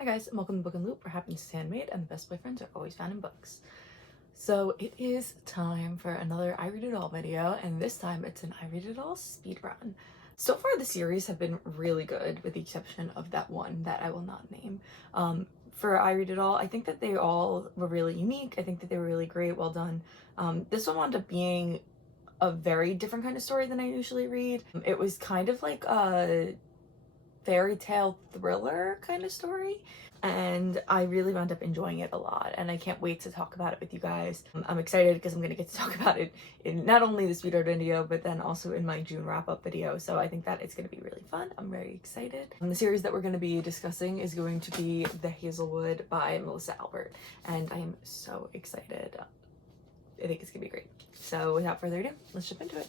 Hi guys, and welcome to Book and Loop, where happiness is handmade and the best boyfriends are always found in books. So it is time for another I Read It All video, and this time it's an I Read It All speedrun. So far the series have been really good, with the exception of that one that I will not name. For I Read It All, I think that they all were really unique. I think that they were really great, well done. This one wound up being a very different kind of story than I usually read. It was kind of like a fairy tale thriller kind of story, and I really wound up enjoying it a lot, and I can't wait to talk about it with you guys. I'm excited because I'm gonna get to talk about it in not only the speedrun video but then also in my June wrap-up video, so I think that it's gonna be really fun. I'm very excited. The series that we're going to be discussing is going to be The Hazel Wood by Melissa Albert, and I am so excited. I think it's gonna be great. So without further ado, let's jump into it.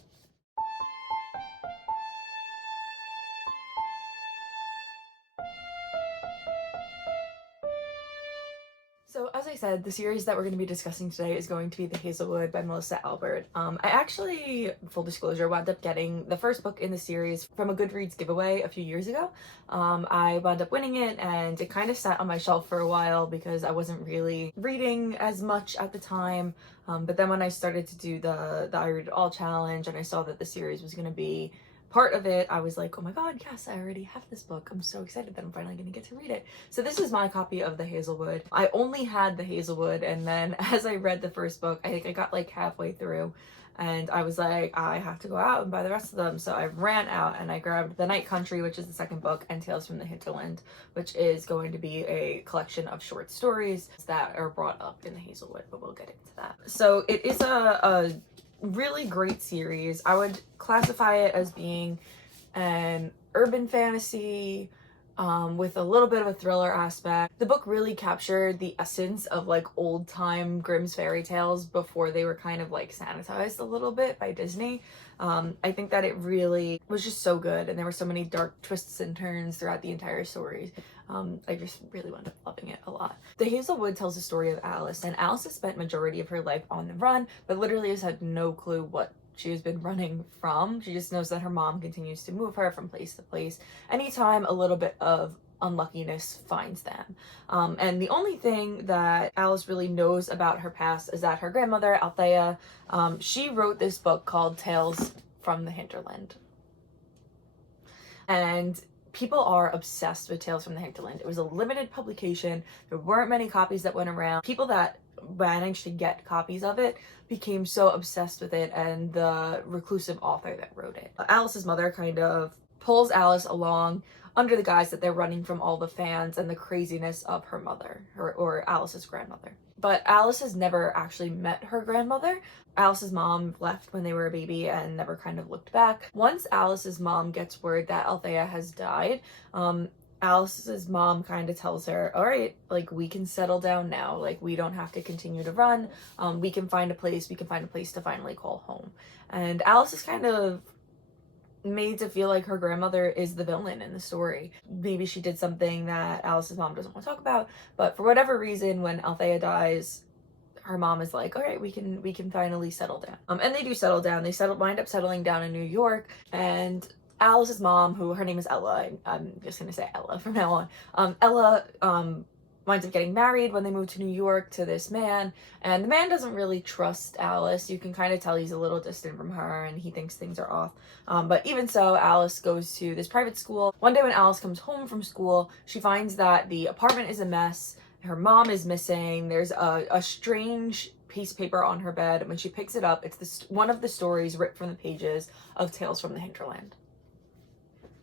So as I said, the series that we're going to be discussing today is going to be The Hazel Wood by Melissa Albert. I actually, full disclosure, wound up getting the first book in the series from a Goodreads giveaway a few years ago. I wound up winning it, and it kind of sat on my shelf for a while because I wasn't really reading as much at the time. But then when I started to do the I Read It All challenge and I saw that the series was going to be part of it, I was like, oh my god, yes, I already have this book. I'm so excited that I'm finally gonna get to read it. So this is my copy of The Hazel Wood. I only had The Hazel Wood, and then as I read the first book, I think I got like halfway through and I was like, I have to go out and buy the rest of them. So I ran out and I grabbed The Night Country, which is the second book, and Tales from the Hinterland, which is going to be a collection of short stories that are brought up in The Hazel Wood, but we'll get into that. So it is a really great series. I would classify it as being an urban fantasy with a little bit of a thriller aspect. The book really captured the essence of like old time Grimm's fairy tales before they were kind of like sanitized a little bit by Disney. I think that it really was just so good, and there were so many dark twists and turns throughout the entire story. I just really wound up loving it a lot. The Hazel Wood tells the story of Alice, and Alice has spent majority of her life on the run, but literally has had no clue what she has been running from. She just knows that her mom continues to move her from place to place anytime a little bit of unluckiness finds them. And the only thing that Alice really knows about her past is that her grandmother, Althea, she wrote this book called Tales from the Hinterland. And people are obsessed with Tales from the Hinterland. It was a limited publication. There weren't many copies that went around. People that managed to get copies of it became so obsessed with it, and the reclusive author that wrote it. Alice's mother kind of pulls Alice along under the guise that they're running from all the fans and the craziness of her mother, or Alice's grandmother. But Alice has never actually met her grandmother. Alice's mom left when they were a baby and never kind of looked back. Once Alice's mom gets word that Althea has died, Alice's mom kind of tells her, all right, like, we can settle down now. Like, we don't have to continue to run. We can find a place to finally call home. And Alice is kind of made to feel like her grandmother is the villain in the story. Maybe she did something that Alice's mom doesn't want to talk about, but for whatever reason, when Althea dies, her mom is like, all right, we can finally settle down. And they do settle down. They wind up settling down in New York, and Alice's mom, who her name is Ella, I'm just gonna say Ella from now on. Ella winds up getting married when they move to New York to this man, and the man doesn't really trust Alice. You can kind of tell he's a little distant from her, and he thinks things are off. But even so, Alice goes to this private school. One day when Alice comes home from school, she finds that the apartment is a mess. Her mom is missing. There's a strange piece of paper on her bed, and when she picks it up, it's one of the stories ripped from the pages of Tales from the Hinterland.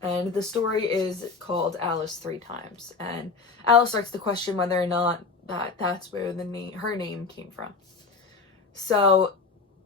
And the story is called Alice 3 Times, and Alice starts to question whether or not that's where her name came from. So,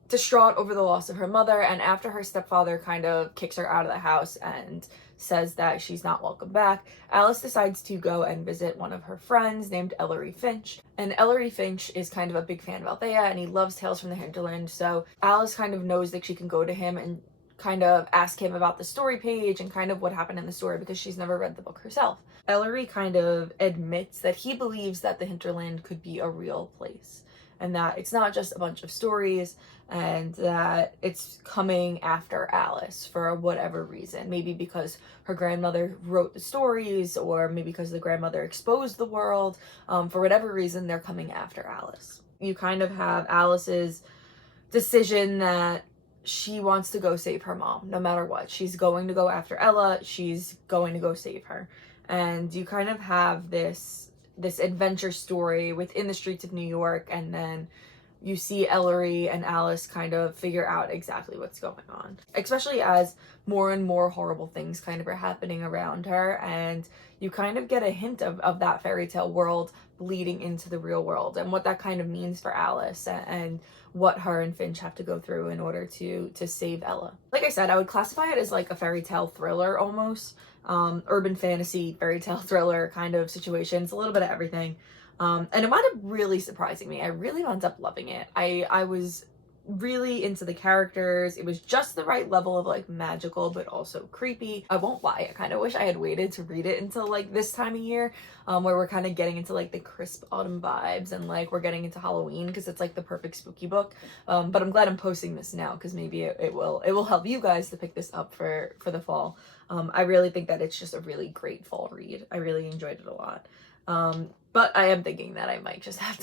distraught over the loss of her mother, and after her stepfather kind of kicks her out of the house and says that she's not welcome back, Alice decides to go and visit one of her friends named Ellery Finch. And Ellery Finch is kind of a big fan of Althea, and he loves Tales from the Hinterland, so Alice kind of knows that she can go to him and kind of ask him about the story page and kind of what happened in the story, because she's never read the book herself. Ellery kind of admits that he believes that the Hinterland could be a real place, and that it's not just a bunch of stories, and that it's coming after Alice for whatever reason. Maybe because her grandmother wrote the stories, or maybe because the grandmother exposed the world. For whatever reason, they're coming after Alice. You kind of have Alice's decision that she wants to go save her mom no matter what. She's going to go after Ella. She's going to go save her. And you kind of have this adventure story within the streets of New York, and then you see Ellery and Alice kind of figure out exactly what's going on, especially as more and more horrible things kind of are happening around her, and you kind of get a hint of that fairy tale world bleeding into the real world, and what that kind of means for Alice, and what her and Finch have to go through in order to save Ella. Like I said, I would classify it as like a fairy tale thriller almost. Urban fantasy fairy tale thriller kind of situation. It's a little bit of everything. And it wound up really surprising me. I really wound up loving it. I was really into the characters. It was just the right level of like magical but also creepy. I won't lie, I kind of wish I had waited to read it until like this time of year, where we're kind of getting into like the crisp autumn vibes, and like we're getting into Halloween, because it's like the perfect spooky book. But I'm glad I'm posting this now, because maybe it will help you guys to pick this up for the fall. I really think that it's just a really great fall read. I really enjoyed it a lot. But I am thinking that I might just have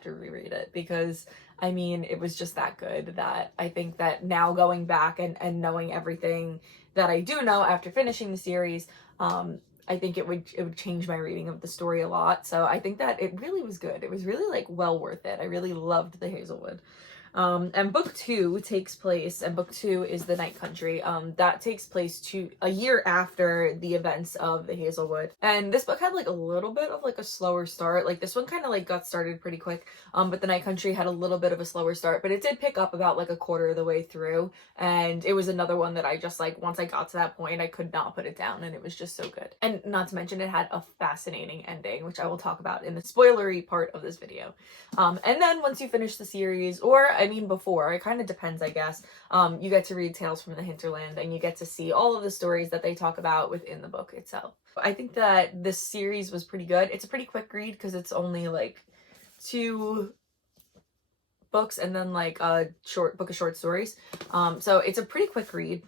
to reread it, because I mean, it was just that good that I think that now going back and knowing everything that I do know after finishing the series, I think it would change my reading of the story a lot. So I think that it really was good. It was really like well worth it. I really loved the Hazel Wood. And book 2 takes place, and book 2 is The Night Country. That takes place a year after the events of the Hazel Wood. And this book had like a little bit of like a slower start. Like this one kind of like got started pretty quick. But The Night Country had a little bit of a slower start, but it did pick up about like a quarter of the way through. And it was another one that I just like, once I got to that point, I could not put it down, and it was just so good. And not to mention, it had a fascinating ending, which I will talk about in the spoilery part of this video. And then once you finish the series, or I mean before, it kind of depends, I guess, you get to read Tales from the Hinterland, and you get to see all of the stories that they talk about within the book itself. I think that this series was pretty good. It's a pretty quick read, because it's only like 2 books and then like a short book of short stories. So it's a pretty quick read.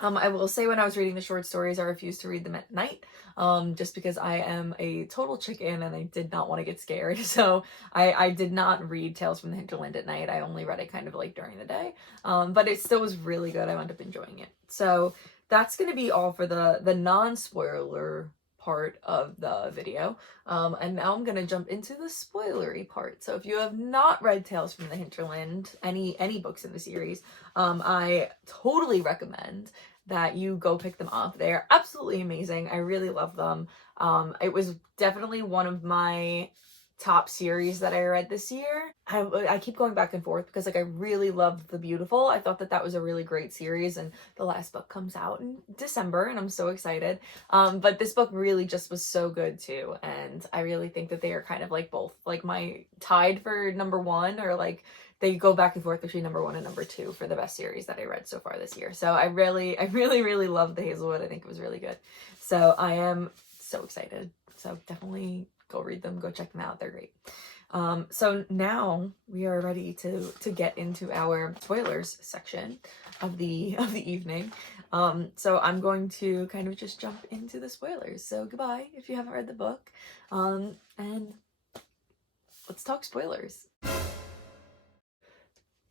I will say, when I was reading the short stories, I refused to read them at night, just because I am a total chicken and I did not want to get scared. So I did not read Tales from the Hinterland at night. I only read it kind of like during the day. But it still was really good. I wound up enjoying it. So that's going to be all for the non-spoiler part of the video. And now I'm gonna jump into the spoilery part. So if you have not read Tales from the Hinterland, any books in the series, I totally recommend that you go pick them up. They're absolutely amazing. I really love them. It was definitely one of my top series that I read this year. I keep going back and forth, because like I really loved The Beautiful. I thought that was a really great series, and the last book comes out in December, and I'm so excited. But this book really just was so good too, and I really think that they are kind of like both like my tied for number 1, or like they go back and forth between number 1 and number 2 for the best series that I read so far this year. So I really loved the Hazel Wood. I think it was really good. So I am so excited. So definitely go read them, go check them out. They're great. So now we are ready to get into our spoilers section of the evening. So I'm going to kind of just jump into the spoilers. So goodbye if you haven't read the book. And let's talk spoilers.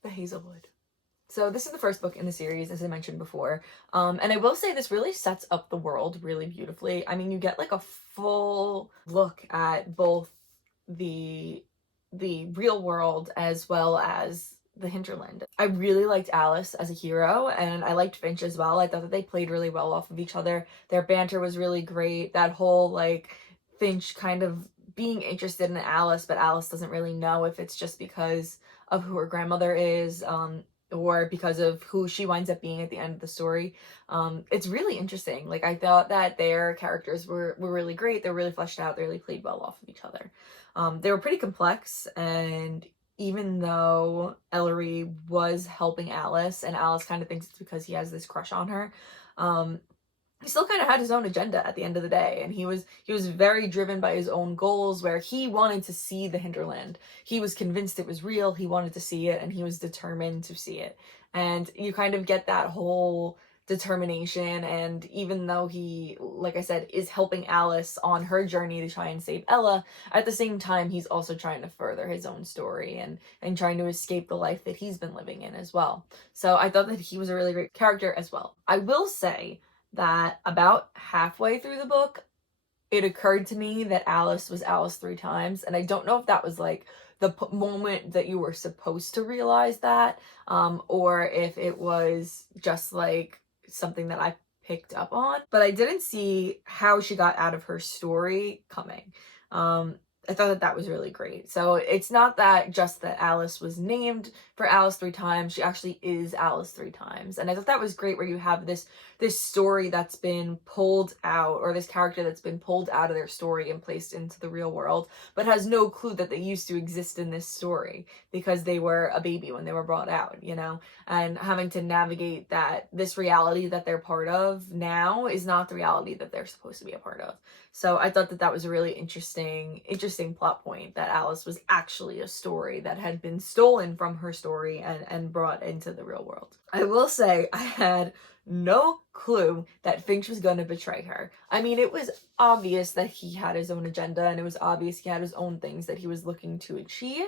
The Hazel Wood. So this is the first book in the series, as I mentioned before. And I will say this really sets up the world really beautifully. I mean, you get like a full look at both the real world as well as the hinterland. I really liked Alice as a hero, and I liked Finch as well. I thought that they played really well off of each other. Their banter was really great. That whole like Finch kind of being interested in Alice, but Alice doesn't really know if it's just because of who her grandmother is, or because of who she winds up being at the end of the story. It's really interesting. Like, I thought that their characters were really great. They're really fleshed out. They really played well off of each other. They were pretty complex, and even though Ellery was helping Alice, and Alice kind of thinks it's because he has this crush on her, he still kind of had his own agenda at the end of the day, and he was very driven by his own goals, where he wanted to see the hinterland. He was convinced it was real, he wanted to see it, and he was determined to see it. And you kind of get that whole determination, and even though he, like I said, is helping Alice on her journey to try and save Ella, at the same time he's also trying to further his own story and trying to escape the life that he's been living in as well. So I thought that he was a really great character as well. I will say that about halfway through the book, it occurred to me that Alice was Alice 3 times, and I don't know if that was like the moment that you were supposed to realize that, or if it was just like something that I picked up on, but I didn't see how she got out of her story coming. I thought that that was really great. So it's not that just that Alice was named for Alice 3 times, she actually is Alice 3 times. And I thought that was great, where you have this story that's been pulled out, or this character that's been pulled out of their story and placed into the real world, but has no clue that they used to exist in this story because they were a baby when they were brought out, you know, and having to navigate that this reality that they're part of now is not the reality that they're supposed to be a part of. So I thought that that was a really interesting plot point, that Alice was actually a story that had been stolen from her story and brought into the real world. I will say I had no clue that Finch was going to betray her. I mean, it was obvious that he had his own agenda, and it was obvious he had his own things that he was looking to achieve.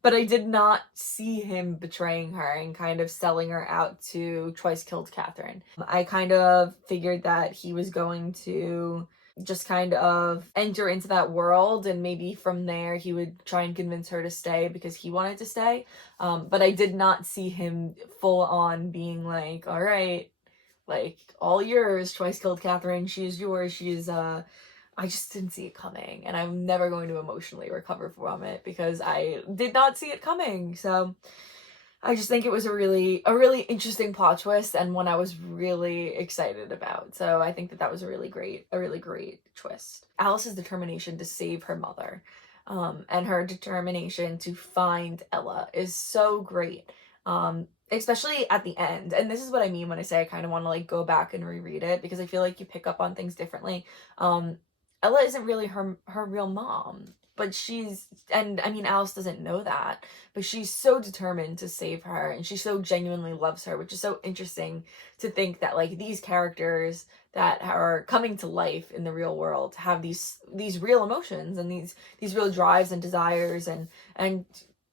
But I did not see him betraying her and kind of selling her out to Twice Killed Catherine. I kind of figured that he was going to just kind of enter into that world, and maybe from there he would try and convince her to stay because he wanted to stay. But I did not see him full on being like, all right, like, all yours, Twice Killed Catherine, she is yours, she is, I just didn't see it coming, and I'm never going to emotionally recover from it because I did not see it coming. So I just think it was a really interesting plot twist, and one I was really excited about. So I think that that was a really great twist. Alice's determination to save her mother, and her determination to find Ella is so great. Especially at the end. And this is what I mean when I say I kind of want to like go back and reread it, because I feel like you pick up on things differently. Ella isn't really her real mom, but and I mean, Alice doesn't know that, but she's so determined to save her, and she so genuinely loves her, which is so interesting to think that like these characters that are coming to life in the real world have these real emotions and these real drives and desires, and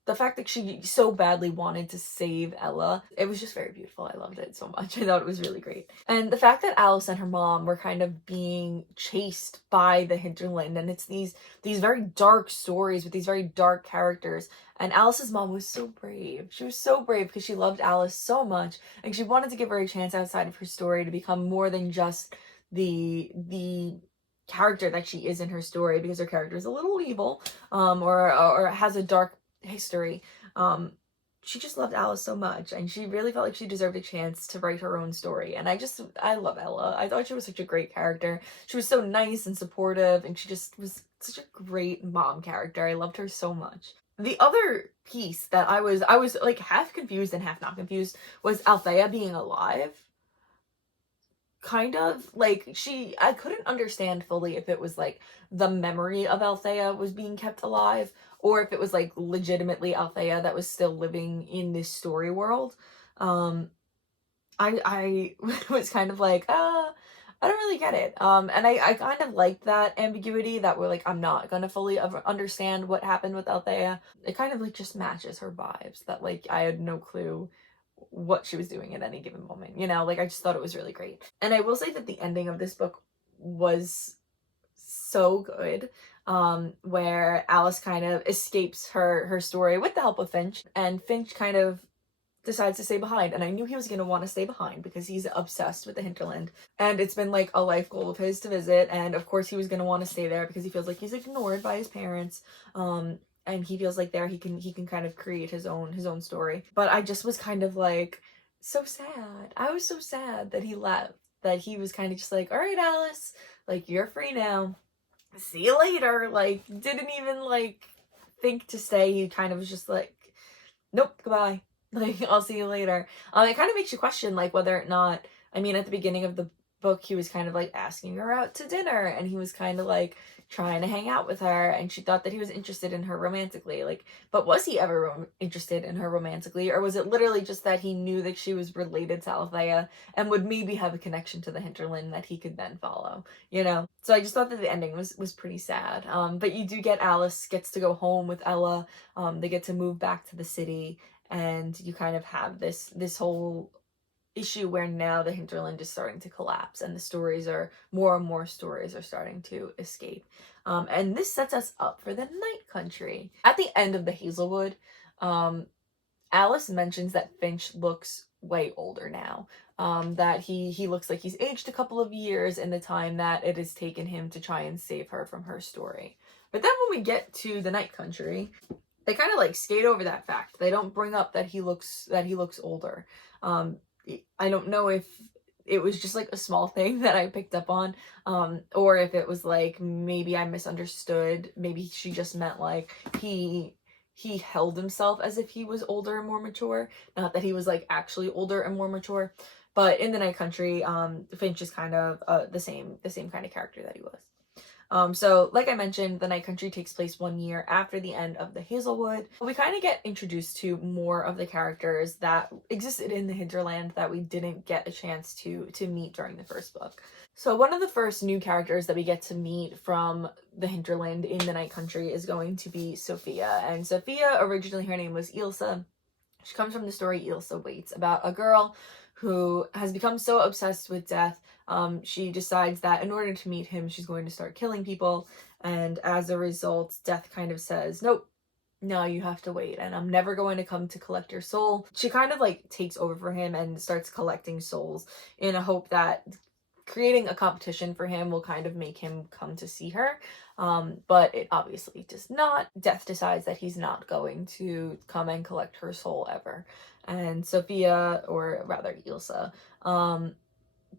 the fact that she so badly wanted to save Ella, it was just very beautiful. I loved it so much. I thought it was really great. And the fact that Alice and her mom were kind of being chased by the hinterland, and it's these very dark stories with these very dark characters. And Alice's mom was so brave. She was so brave because she loved Alice so much, and she wanted to give her a chance outside of her story to become more than just the character that she is in her story, because her character is a little evil, or has a dark history. She just loved Alice so much, and she really felt like she deserved a chance to write her own story. And I love Ella. I thought she was such a great character. She was so nice and supportive, and she just was such a great mom character. I loved her so much. The other piece that I was like half confused and half not confused was Althea being alive. Kind of like I couldn't understand fully if it was like the memory of Althea was being kept alive, or if it was like legitimately Althea that was still living in this story world. I was kind of like, I don't really get it. And I kind of liked that ambiguity, that we're like, I'm not gonna fully understand what happened with Althea. It kind of like just matches her vibes, that like I had no clue what she was doing at any given moment, you know. Like, I just thought it was really great. And I will say that the ending of this book was so good, where Alice kind of escapes her story with the help of Finch, and Finch kind of decides to stay behind. And I knew he was going to want to stay behind because he's obsessed with the hinterland, and it's been like a life goal of his to visit, and of course he was going to want to stay there because he feels like he's ignored by his parents, and he feels like there he can kind of create his own story. But I just was kind of like so sad. I was so sad that he left, that he was kind of just like, all right, Alice, like, you're free now, see you later. Like, didn't even like think to stay. He kind of was just like, nope, goodbye, like, I'll see you later. It kind of makes you question like whether or not, I mean, at the beginning of the book, he was kind of like asking her out to dinner, and he was kind of like trying to hang out with her, and she thought that he was interested in her romantically. Like, but was he ever interested in her romantically, or was it literally just that he knew that she was related to Althea and would maybe have a connection to the hinterland that he could then follow, you know? So I just thought that the ending was pretty sad. But you do get Alice gets to go home with Ella. They get to move back to the city, and you kind of have this whole issue where now the hinterland is starting to collapse, and the stories are more and more stories are starting to escape. And this sets us up for the Night Country. At the end of the Hazelwood, Alice mentions that Finch looks way older now. That he looks like he's aged a couple of years in the time that it has taken him to try and save her from her story. But then when we get to the Night Country, they kind of like skate over that fact. They don't bring up that he looks older. I don't know if it was just like a small thing that I picked up on, or if it was like maybe I misunderstood. Maybe she just meant like he held himself as if he was older and more mature, not that he was like actually older and more mature. But in the Night Country, Finch is kind of the same kind of character that he was. So like I mentioned, the Night Country takes place 1 year after the end of the Hazelwood. We kind of get introduced to more of the characters that existed in the hinterland that we didn't get a chance to meet during the first book. So one of the first new characters that we get to meet from the hinterland in the Night Country is going to be Sophia. And Sophia, originally her name was Ilsa. She comes from the story Ilsa Waits, about a girl who has become so obsessed with death. She decides that in order to meet him, she's going to start killing people. And as a result, death kind of says, nope, no, you have to wait, and I'm never going to come to collect your soul. She kind of like takes over for him and starts collecting souls in a hope that creating a competition for him will kind of make him come to see her. But it obviously does not. Death decides that he's not going to come and collect her soul ever. And Sophia, or rather Ilsa,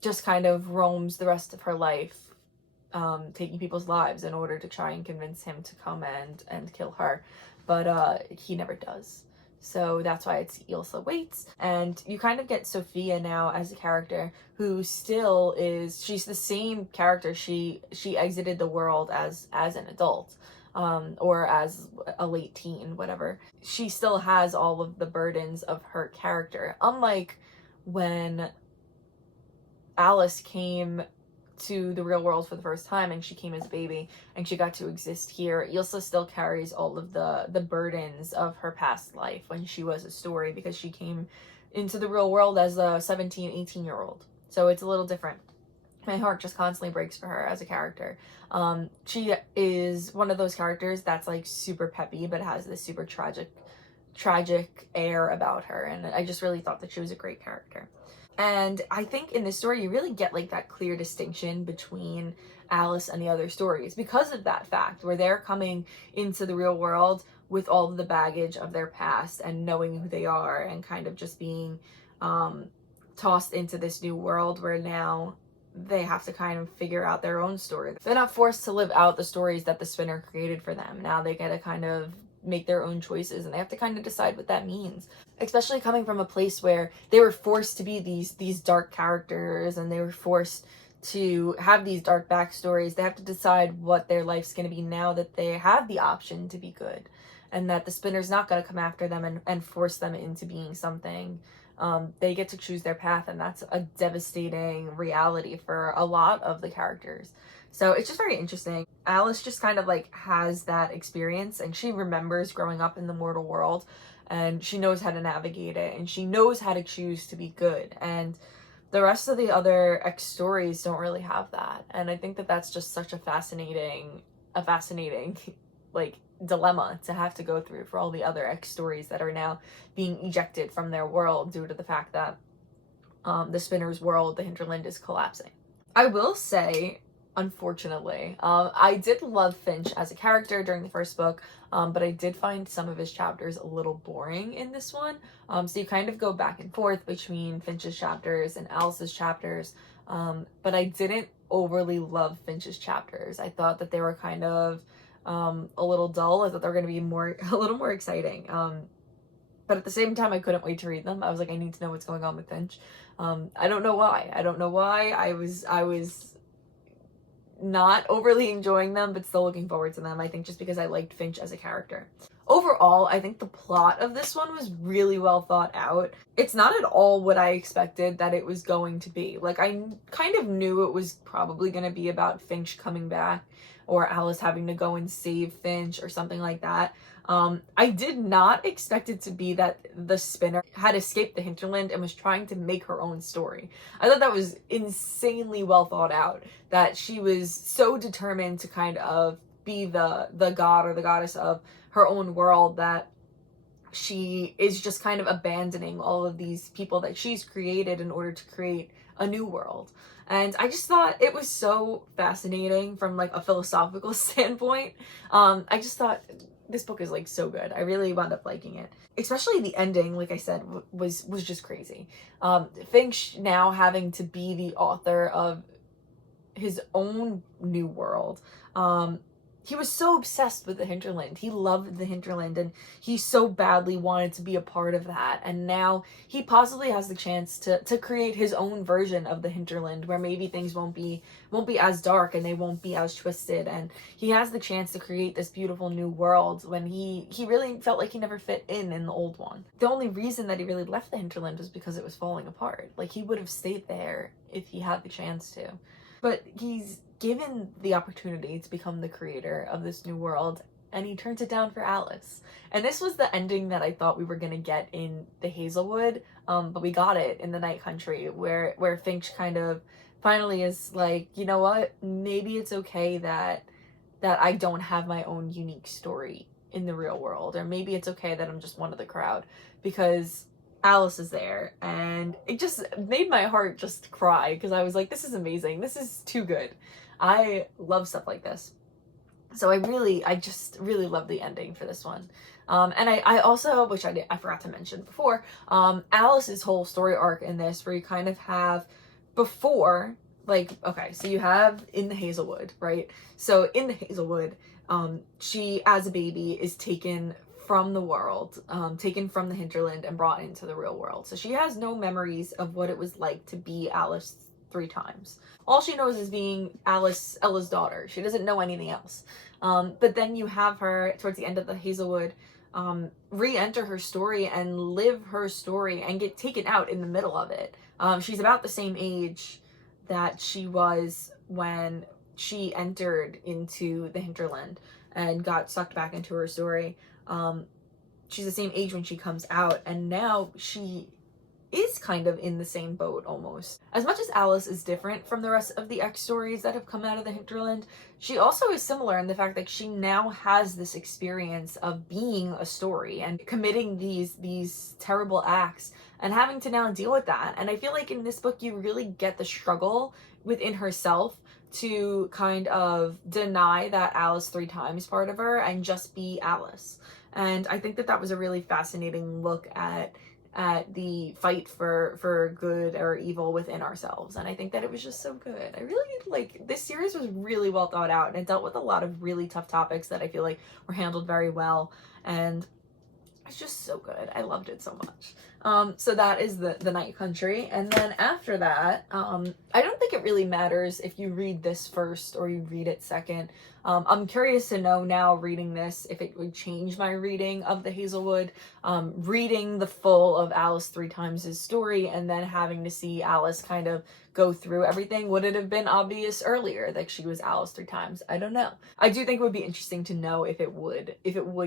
just kind of roams the rest of her life, taking people's lives in order to try and convince him to come and kill her. But he never does. So that's why it's Ilsa Waits. And you kind of get Sophia now as a character who still is, she's the same character she exited the world as an adult, or as a late teen, whatever. She still has all of the burdens of her character. Unlike when Alice came to the real world for the first time and she came as a baby and she got to exist here, Ilsa still carries all of the burdens of her past life when she was a story, because she came into the real world as a 17, 18-year-old. So it's a little different. My heart just constantly breaks for her as a character. She is one of those characters that's like super peppy but has this super tragic air about her, and I just really thought that she was a great character. And I think in this story, you really get like that clear distinction between Alice and the other stories because of that fact, where they're coming into the real world with all of the baggage of their past and knowing who they are, and kind of just being tossed into this new world where now they have to kind of figure out their own story. They're not forced to live out the stories that the spinner created for them. Now they get to kind of make their own choices, and they have to kind of decide what that means, especially coming from a place where they were forced to be these dark characters, and they were forced to have these dark backstories. They have to decide what their life's going to be now that they have the option to be good, and that the spinner's not going to come after them and force them into being something. They get to choose their path, and that's a devastating reality for a lot of the characters. So it's just very interesting. Alice just kind of like has that experience, and she remembers growing up in the mortal world, and she knows how to navigate it, and she knows how to choose to be good. And the rest of the other X stories don't really have that. And I think that that's just such a fascinating like dilemma to have to go through for all the other X stories that are now being ejected from their world due to the fact that the spinner's world, the hinterland, is collapsing. I will say, unfortunately, I did love Finch as a character during the first book, but I did find some of his chapters a little boring in this one. So you kind of go back and forth between Finch's chapters and Alice's chapters, but I didn't overly love Finch's chapters. I thought that they were kind of a little dull. I thought they were going to be a little more exciting. But at the same time, I couldn't wait to read them. I was like, I need to know what's going on with Finch. I don't know why. I don't know why. I was not overly enjoying them, but still looking forward to them. I think just because I liked Finch as a character. Overall, I think the plot of this one was really well thought out. It's not at all what I expected that it was going to be. Like, I kind of knew it was probably going to be about Finch coming back or Alice having to go and save Finch or something like that. I did not expect it to be that the spinner had escaped the hinterland and was trying to make her own story. I thought that was insanely well thought out, that she was so determined to kind of be the god or the goddess of her own world that she is just kind of abandoning all of these people that she's created in order to create a new world. And I just thought it was so fascinating from like a philosophical standpoint. I just thought this book is like so good. I really wound up liking it. Especially the ending, like I said, was just crazy. Finch now having to be the author of his own new world. He was so obsessed with the hinterland. He loved the hinterland and he so badly wanted to be a part of that. And now he possibly has the chance to create his own version of the hinterland where maybe things won't be as dark and they won't be as twisted. And he has the chance to create this beautiful new world when he really felt like he never fit in the old one. The only reason that he really left the hinterland was because it was falling apart. Like, he would have stayed there if he had the chance to. But he's given the opportunity to become the creator of this new world, and he turns it down for Alice. And this was the ending that I thought we were gonna get in the Hazel Wood, but we got it in the Night Country, where Finch kind of finally is like, you know what, maybe it's okay that I don't have my own unique story in the real world, or maybe it's okay that I'm just one of the crowd, because Alice is there. And it just made my heart just cry, because I was like, this is amazing, this is too good. I love stuff like this. So I just really love the ending for this one. And I also, which I forgot to mention before, Alice's whole story arc in this, where you kind of have before, like, okay, so you have in the Hazel Wood, right? So in the Hazel Wood, she, as a baby, is taken from the world, taken from the hinterland and brought into the real world. So she has no memories of what it was like to be Alice 3 times. All she knows is being Ella's daughter. She doesn't know anything else. But then you have her, towards the end of the Hazel Wood, re-enter her story and live her story and get taken out in the middle of it. She's about the same age that she was when she entered into the hinterland and got sucked back into her story. She's the same age when she comes out, and now she is kind of in the same boat almost. As much as Alice is different from the rest of the X stories that have come out of the hinterland, she also is similar in the fact that she now has this experience of being a story and committing these terrible acts and having to now deal with that. And I feel like in this book you really get the struggle within herself to kind of deny that Alice 3 times part of her and just be Alice. And I think that was a really fascinating look at the fight for good or evil within ourselves. And I think that it was just so good. I really, like, this series was really well thought out, and it dealt with a lot of really tough topics that I feel like were handled very well, and it's just so good. I loved it so much. So that is the Night Country. And then after that, I don't think it really matters if you read this first or you read it second. I'm curious to know now, reading this, if it would change my reading of the Hazel Wood. Reading the full of Alice 3 times' story and then having to see Alice kind of go through everything. Would it have been obvious earlier that she was Alice 3 times? I don't know. I do think it would be interesting to know if it would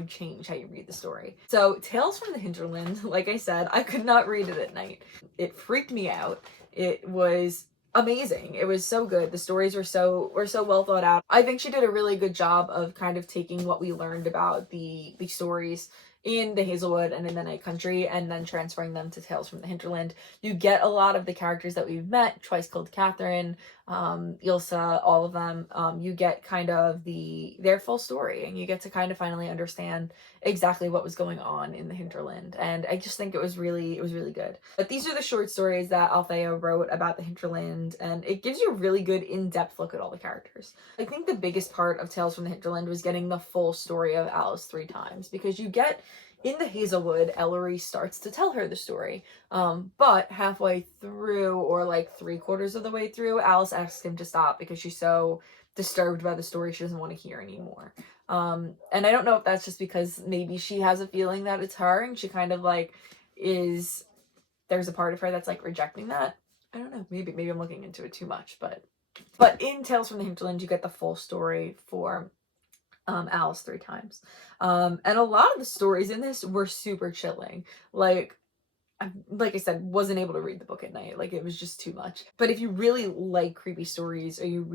change how you read the story. So Tales from the Hinterland, like I said, I could not read it at night. It freaked me out. It was amazing. It was so good. The stories were so well thought out. I think she did a really good job of kind of taking what we learned about the stories in the Hazel Wood and in the Night Country and then transferring them to Tales from the Hinterland. You get a lot of the characters that we've met, Twice Killed Catherine, Ilsa, all of them. You get kind of their full story, and you get to kind of finally understand exactly what was going on in the hinterland. And I just think it was really good. But these are the short stories that Althea wrote about the hinterland, and it gives you a really good in-depth look at all the characters. I think the biggest part of Tales from the Hinterland was getting the full story of Alice 3 times, because you get In the Hazelwood, Ellery starts to tell her the story. But halfway through, or like 3/4 of the way through, Alice asks him to stop because she's so disturbed by the story she doesn't want to hear anymore. And I don't know if that's just because maybe she has a feeling that it's her and she kind of like is, there's a part of her that's like rejecting that. I don't know. Maybe I'm looking into it too much, but in Tales from the Hinterland, you get the full story for Alice 3 times. And a lot of the stories in this were super chilling. Like I said, wasn't able to read the book at night. Like, it was just too much. But if you really like creepy stories, or you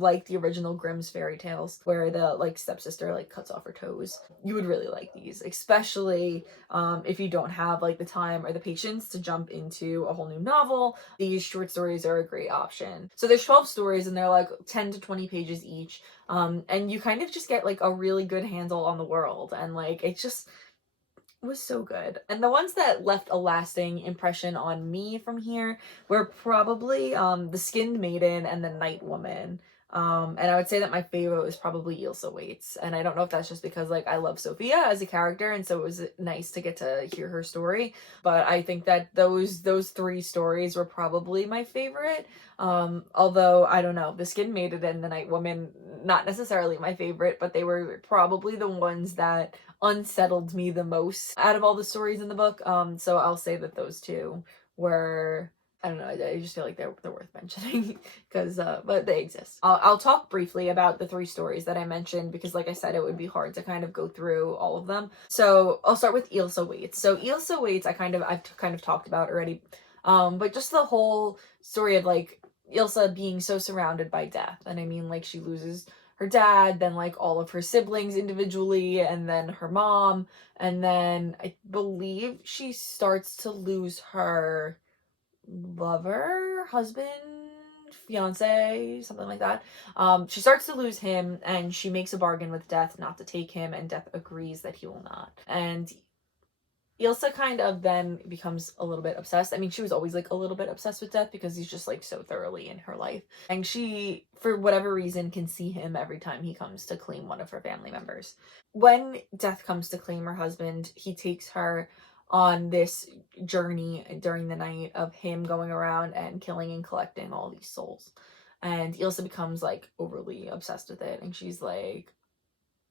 like the original Grimm's fairy tales where the like stepsister like cuts off her toes, you would really like these, especially if you don't have like the time or the patience to jump into a whole new novel. These short stories are a great option. So there's 12 stories and they're like 10 to 20 pages each. And you kind of just get like a really good handle on the world, and like it just was so good. And the ones that left a lasting impression on me from here were probably the Skinned Maiden and the Night Woman. And I would say that my favorite was probably Ilsa Waits. And I don't know if that's just because like I love Sophia as a character and so it was nice to get to hear her story, but I think that those 3 stories were probably my favorite. Although I don't know, the Skinned Maiden and the Night Woman, not necessarily my favorite, but they were probably the ones that unsettled me the most out of all the stories in the book. So I'll say that those 2 were, I don't know, I just feel like they're worth mentioning because but they exist. I'll talk briefly about the 3 stories that I mentioned because like I said, it would be hard to kind of go through all of them. So I'll start with Ilsa Waits. So Ilsa Waits I've kind of talked about already. But just the whole story of like Ilsa being so surrounded by death, and I mean like she loses her dad, then like all of her siblings individually, and then her mom, and then I believe she starts to lose her lover, husband, fiance, something like that. She starts to lose him, and she makes a bargain with Death not to take him, and Death agrees that he will not. And Ilsa kind of then becomes a little bit obsessed. I mean, she was always like a little bit obsessed with Death because he's just like so thoroughly in her life. And she, for whatever reason, can see him every time he comes to claim one of her family members. When Death comes to claim her husband, he takes her on this journey during the night of him going around and killing and collecting all these souls. And Ilsa becomes like overly obsessed with it. And she's like,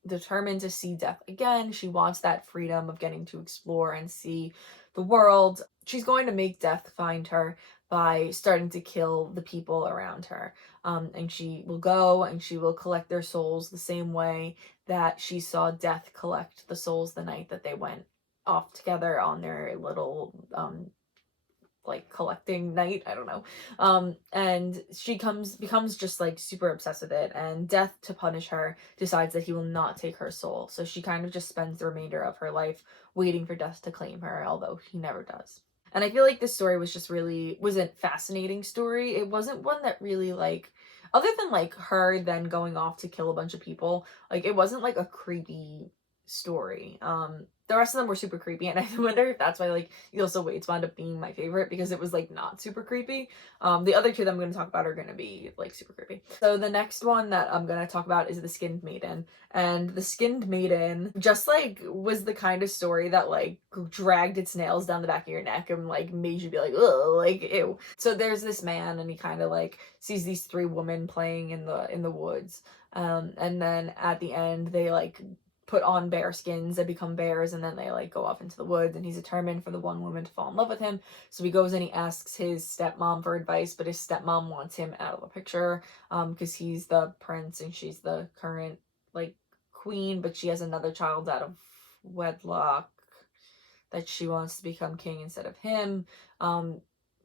determined to see Death again. She wants that freedom of getting to explore and see the world. She's going to make Death find her by starting to kill the people around her. And she will go and she will collect their souls the same way that she saw Death collect the souls the night that they went off together on their little like collecting night, I don't know. And she becomes just like super obsessed with it, and Death, to punish her, decides that he will not take her soul. So she kind of just spends the remainder of her life waiting for Death to claim her, although he never does. And I feel like this story was a fascinating story. It wasn't one that really like, other than like her then going off to kill a bunch of people, like it wasn't like a creepy story. The rest of them were super creepy, and I wonder if that's why like Ilsa Waits wound up being my favorite, because it was like not super creepy. The other 2 that I'm going to talk about are going to be like super creepy. So the next one that I'm going to talk about is the Skinned Maiden. And the Skinned Maiden just like was the kind of story that like dragged its nails down the back of your neck and like made you be like, ugh, like ew. So there's this man, and he kind of like sees these 3 women playing in the woods. And then at the end they like put on bear skins, they become bears, and then they like go off into the woods, and he's determined for the one woman to fall in love with him. So he goes and he asks his stepmom for advice, but his stepmom wants him out of the picture because he's the prince and she's the current like queen, but she has another child out of wedlock that she wants to become king instead of him.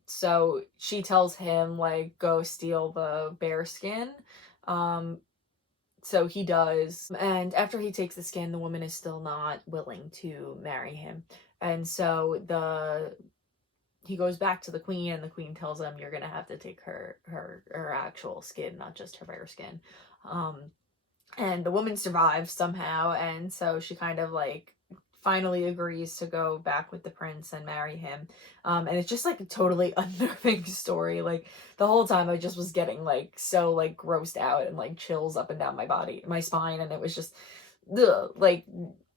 So she tells him like, go steal the bear skin. So he does, and after he takes the skin, the woman is still not willing to marry him. And so he goes back to the queen, and the queen tells him, you're gonna have to take her actual skin, not just her bear skin. And the woman survives somehow, and so she kind of like finally agrees to go back with the prince and marry him. And it's just like a totally unnerving story. Like the whole time I just was getting like so like grossed out and like chills up and down my spine, and it was just ugh, like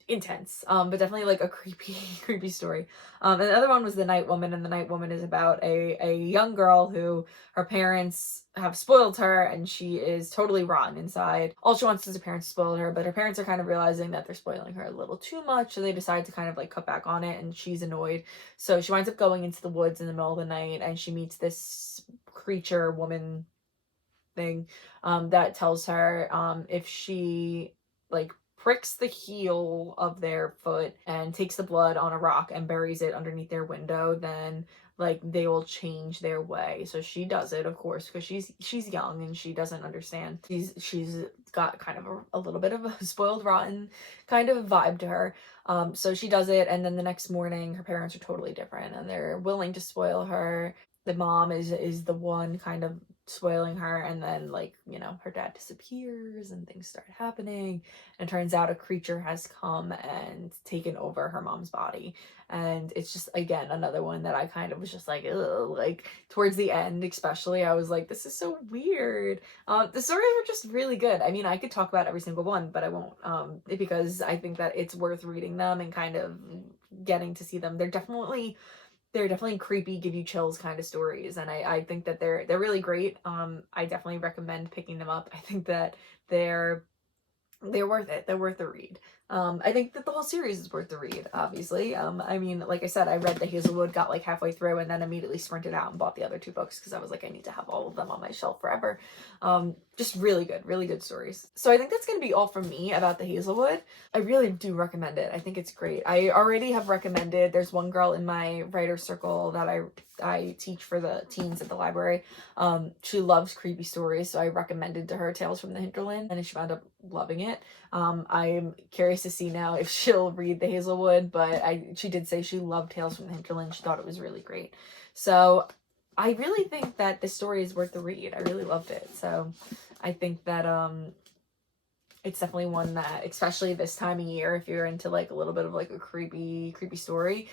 intense, but definitely like a creepy story. And the other one was The Night Woman, and The Night Woman is about a young girl who her parents have spoiled her, and she is totally rotten inside. All she wants is her parents to spoil her, but her parents are kind of realizing that they're spoiling her a little too much, so they decide to kind of like cut back on it, and she's annoyed. So she winds up going into the woods in the middle of the night, and she meets this creature woman thing that tells her if she like pricks the heel of their foot and takes the blood on a rock and buries it underneath their window, then like they will change their way. So she does it, of course, because she's young and she doesn't understand. She's got kind of a little bit of a spoiled rotten kind of vibe to her. So she does it, and then the next morning her parents are totally different and they're willing to spoil her. The mom is the one kind of spoiling her, and then like, you know, her dad disappears and things start happening, and it turns out a creature has come and taken over her mom's body. And it's just, again, another one that I kind of was just like, ugh, like towards the end especially, I was like, this is so weird. The stories were just really good. I mean, I could talk about every single one, but I won't, because I think that it's worth reading them and kind of getting to see them. They're definitely creepy, give you chills kind of stories, and I think that they're really great. I definitely recommend picking them up. I think that they're worth it. They're worth the read. I think that the whole series is worth the read, obviously. I mean, like I said, I read the Hazel Wood, got like halfway through, and then immediately sprinted out and bought the other two books because I was like, I need to have all of them on my shelf forever. Just really good stories. So I think that's going to be all from me about the Hazel Wood. I really do recommend it. I think it's great. I already have recommended, there's one girl in my writer circle that I teach for the teens at the library. She loves creepy stories, so I recommended to her Tales from the Hinterland, and she wound up loving it. I'm curious to see now if she'll read the Hazel Wood, but she did say she loved Tales from the Hinterland. She thought it was really great. So I really think that this story is worth the read. I really loved it. So I think that it's definitely one that, especially this time of year, if you're into like a little bit of like a creepy story,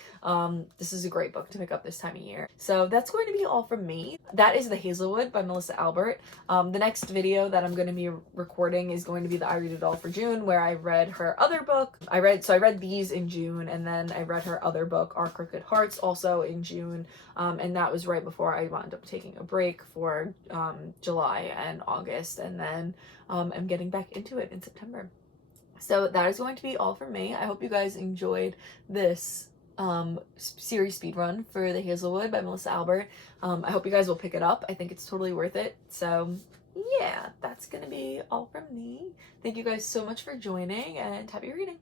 this is a great book to pick up this time of year. So that's going to be all from me. That is The Hazel Wood by Melissa Albert. The next video that I'm going to be recording is going to be the I Read It All for June, where I read her other book. I read these in June, and then I read her other book, Our Crooked Hearts, also in June. And that was right before I wound up taking a break for July and August, and then I'm getting back into it in September. So that is going to be all from me. I hope you guys enjoyed this series speedrun for The Hazel Wood by Melissa Albert. I hope you guys will pick it up. I think it's totally worth it. So yeah, that's gonna be all from me. Thank you guys so much for joining, and happy reading.